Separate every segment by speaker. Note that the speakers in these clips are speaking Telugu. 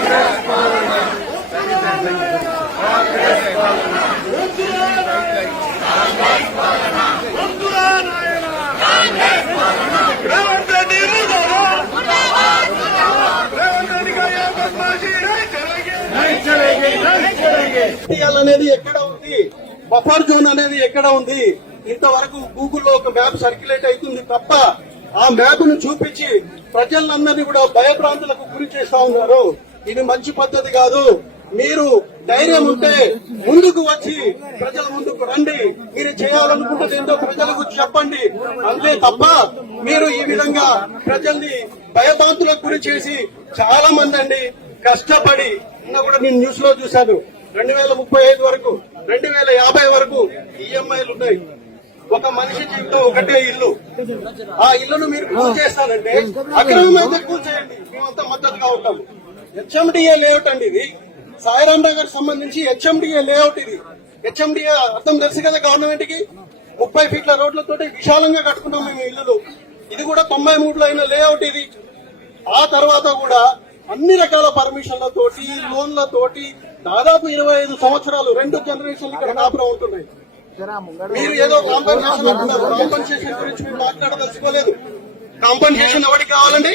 Speaker 1: Congress Parliament! Congress Parliament! NTR
Speaker 2: అనేది ఎక్కడ ఉంది? బఫర్ జోన్ అనేది ఎక్కడ ఉంది? ఇంతవరకు గూగుల్లో ఒక మ్యాప్ సర్క్యులేట్ అవుతుంది తప్ప ఆ మ్యాప్ను చూపించి ప్రజలందరినీ కూడా భయభ్రాంతులకు గురి చేస్తా ఉన్నారు. ఇది మంచి పద్ధతి కాదు. మీరు ధైర్యం ఉంటే ముందుకు వచ్చి ప్రజల ముందుకు రండి. మీరు చేయాలనుకుంటే ఏంటో ప్రజలకు చెప్పండి. అంతే తప్ప మీరు ఈ విధంగా ప్రజల్ని భయభాంతులకు గురి చేసి చాలా మంది అండి కష్టపడి కూడా నేను న్యూస్లో చూశాను రెండు వేల ముప్పై ఐదు వరకు రెండు వేల యాభై వరకు ఈఎంఐలు ఉన్నాయి ఒక మనిషి జీవితం ఒకటే ఇల్లు. ఆ ఇల్లును మీరు పూజ చేస్తానంటే అక్రమమైతే పూజ చేయండి. మేమంతా మద్దతుగా ఉంటాము హెచ్ఎండిఏ లేఅవుట్ అండి ఇది. సాయిరాం నగర్ సంబంధించి హెచ్ఎండిఏ లేఅవుట్ ఇది. హెచ్ఎండిఏ అర్థం తెలుసు కదా గవర్నమెంట్కి ముప్పై ఫీట్ల రోడ్లతోటి విశాలంగా కట్టుకున్నాం మేము ఇల్లులు ఇది కూడా తొంభై మూడులో అయిన లేఅవుట్ ఇది. ఆ తర్వాత కూడా అన్ని రకాల పర్మిషన్లతోటి లోన్లతోటి దాదాపు ఇరవై ఐదు సంవత్సరాలు రెండు జనరేషన్లు ఇక్కడ కాపురం అవుతున్నాయి. మీరు ఏదో కాంపన్సేషన్ అంటున్నారు. కాంపన్సేషన్ గురించి మీరు మాట్లాడదలుచుకోలేదు. కాంపన్సేషన్ ఎవరికి కావాలండి?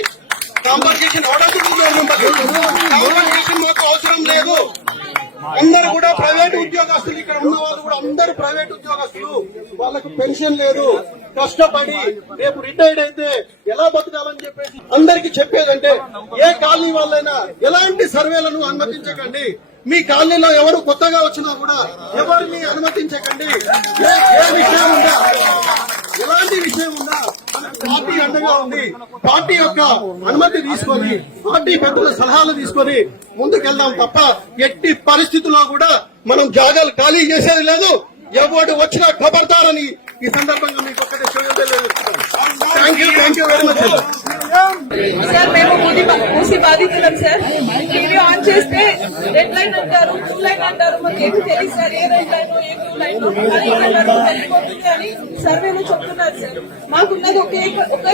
Speaker 2: కాంపన్సేషన్ ఎవడానికి అందరూ కూడా ప్రైవేట్ ఉద్యోగస్తులు ఇక్కడ ఉన్న వాళ్ళు కూడా అందరూ ప్రైవేట్ ఉద్యోగస్తులు. వాళ్ళకు పెన్షన్ లేదు. కష్టపడి రేపు రిటైర్డ్ అయితే ఎలా బతకాలని చెప్పేసి అందరికి చెప్పేదంటే ఏ కాలనీ వాళ్ళైనా ఎలాంటి సర్వేలను అనుమతించకండి. మీ కాలనీలో ఎవరు కొత్తగా వచ్చినా కూడా ఎవరిని అనుమతించకండి. ఏ ఏ విషయం ఉందా ఎలాంటి విషయం ఉన్నా పార్టీ అండగా ఉంది పార్టీ యొక్క అనుమతి తీసుకొని పార్టీ పెద్దల సలహాలు తీసుకొని ముందుకెళ్దాం తప్ప ఎట్టి పరిస్థితుల్లో కూడా మనం జాగాలు ఖాళీ చేసేది లేదు. ఎవడు వచ్చినా కబడతారని ఈ సందర్భంగా మీకు ఒక్కటే చూడలేదు thank you thank you very much
Speaker 3: sir మేము మూసి మూసి బాధితులం సార్ టీవీ ఆన్ చేస్తే రెడ్ లైన్ అంటారు బ్లూ లైన్ అంటారు. మాకు ఏమి తెలియదు సార్ ఏ రెడ్ లైన్ ఏ బ్లూ లైన్ తెలియబోతుంది అంటారు అని సర్వేలో చెప్తున్నారు సార్ మాకున్నది ఒకే ఒక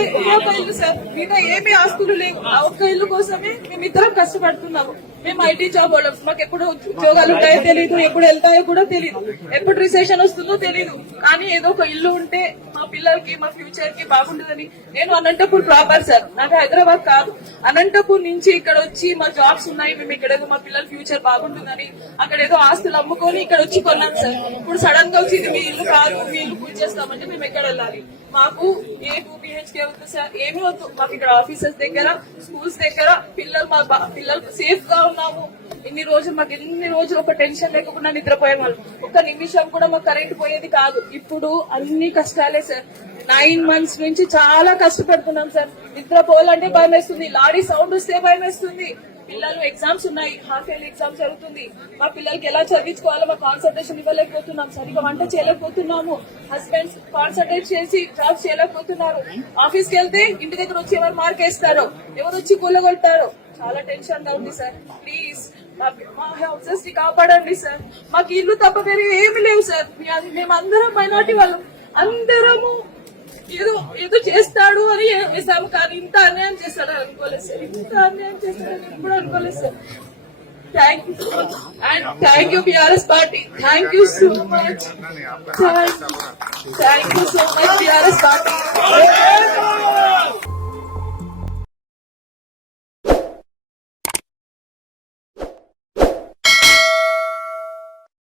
Speaker 3: ఇల్లు సార్ మిగతా ఏమీ ఆస్తులు లేవు. ఆ ఒక్క ఇల్లు కోసమే మేమిద్దరం కష్టపడుతున్నాము. మేము ఐటీ జాబ్ వాళ్ళం. మాకు ఎప్పుడు ఉద్యోగాలు ఉంటాయో తెలియదు ఎప్పుడు వెళ్తాయో కూడా తెలియదు ఎప్పుడు రిసెషన్ వస్తుందో తెలియదు కానీ ఏదో ఒక ఇల్లు ఉంటే మా పిల్లలకి మా ఫ్యూచర్కి బాగుంటుందని. నేను అనంతపూర్ ప్రాపర్ సార్ నాకు హైదరాబాద్ కాదు. అనంతపూర్ నుంచి ఇక్కడ వచ్చి మా జాబ్స్ ఉన్నాయి. మేము ఇక్కడ ఏదో మా పిల్లల ఫ్యూచర్ బాగుంటుందని అక్కడ ఏదో ఆస్తులు అమ్ముకొని ఇక్కడ వచ్చి కొన్నాం సార్ ఇప్పుడు సడన్గా వచ్చి ఇది మీ ఇల్లు కాదు మీ ఇల్లు పూజ చేస్తామంటే మేము ఎక్కడ వెళ్ళాలి? మాకు ఏ టూ బిహెచ్కే వద్దు సార్ ఏమీ వద్దు. మాకు ఇక్కడ ఆఫీసెస్ దగ్గర స్కూల్స్ దగ్గర పిల్లలు మా బా- పిల్లలు సేఫ్గా ఉన్నాము. ఇన్ని రోజులు మాకు ఎన్ని రోజులు ఒక టెన్షన్ లేకుండా నిద్రపోయే వాళ్ళు. ఒక్క నిమిషం కూడా మాకు కరెంట్ పోయేది కాదు. ఇప్పుడు అన్ని కష్టాలే సార్. నైన్ మంత్స్ నుంచి చాలా కష్టపడుతున్నాం సార్. నిద్రపోవాలంటే భయం వేస్తుంది లారీ సౌండ్ వస్తే భయం వేస్తుంది పిల్లలు ఎగ్జామ్స్ ఉన్నాయి. హాఫ్ ఇయర్లీ ఎగ్జామ్స్ జరుగుతుంది. మా పిల్లలకి ఎలా చదివించుకోవాలో మా కాన్సన్ట్రేషన్ ఇవ్వలేకపోతున్నాం. సరిగా వంట చేయలేకపోతున్నాము. హస్బెండ్స్ కాన్సన్ట్రేట్ చేసి జాబ్ చేయలేకపోతున్నారు. ఆఫీస్కి వెళ్తే ఇంటి దగ్గర వచ్చి ఎవరు మార్క్ వేస్తారో? ఎవరు వచ్చి కూలగొట్టారో చాలా టెన్షన్గా ఉంది సార్. ప్లీజ్ మా హౌసెస్ని కాపాడండి సార్. మాకు ఇల్లు తప్ప వేరే ఏమి లేవు సార్. మేము మేమందరం మైనార్టీ వాళ్ళం. అందరము ఏదో ఏదో చేస్తాడు అని వేసాము కానీ ఇంత అన్యాయం చేస్తాడు అనుకోలేదు సార్. ఇంత అన్యాయం చేస్తాడని ఎప్పుడు అనుకోలేదు sir. Thank you and thank you BRS party thank you so much thank you so much BRS party